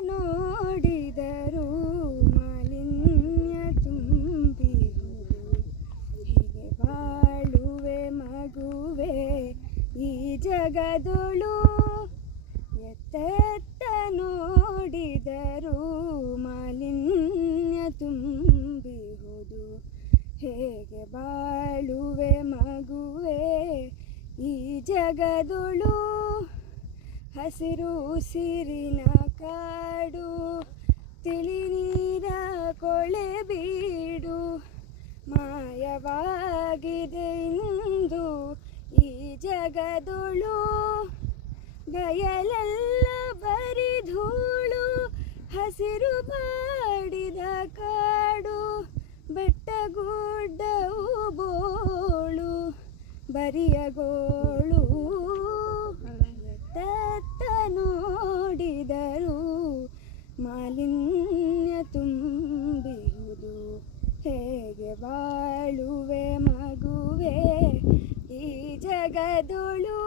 ನೋಡಿದರೂ ಮಾಲಿನ್ಯ ತುಂಬಿರುವುದು. ಹೀಗೆ ಬಾಳುವೆ ಮಗುವೆ ಈ ಜಗದೊಳು. ಎತ್ತೆತ್ತ ನೋಡಿದರೂ ಮಾಲಿನ್ಯ ತುಂಬಿರುವುದು. ಹೇಗೆ ಬಾಳುವೆ ಮಗುವೆ ಈ ಜಗದೊಳು. ಹಸಿರು ಉಸಿರಿನ ಕಾಡು, ತಿಳಿ ನೀರ ಕೊಳೆ ಬೀಡು, ಮಾಯವಾಗಿದೆ ಇಂದು ಈ ಜಗದೊಳು. ಬಯಲೆಲ್ಲ ಬರಿ ಧೂಳು, ಹಸಿರು ಬಾಡಿದ ಕಾಡು, ಬೆಟ್ಟ ಗುಡ್ಡವು ಬೋಳು, ಬರಿಯ ಗೋಳು. ಎತ್ತೆತ್ತ ನೋಡಿದರೂ ಮಾಲಿನ್ಯ ತುಂಬಿರುವುದು. ಹೇಗೆ ಬಾಳುವೆ ಮಗುವೆ ಈ ಜಗದೊಳು.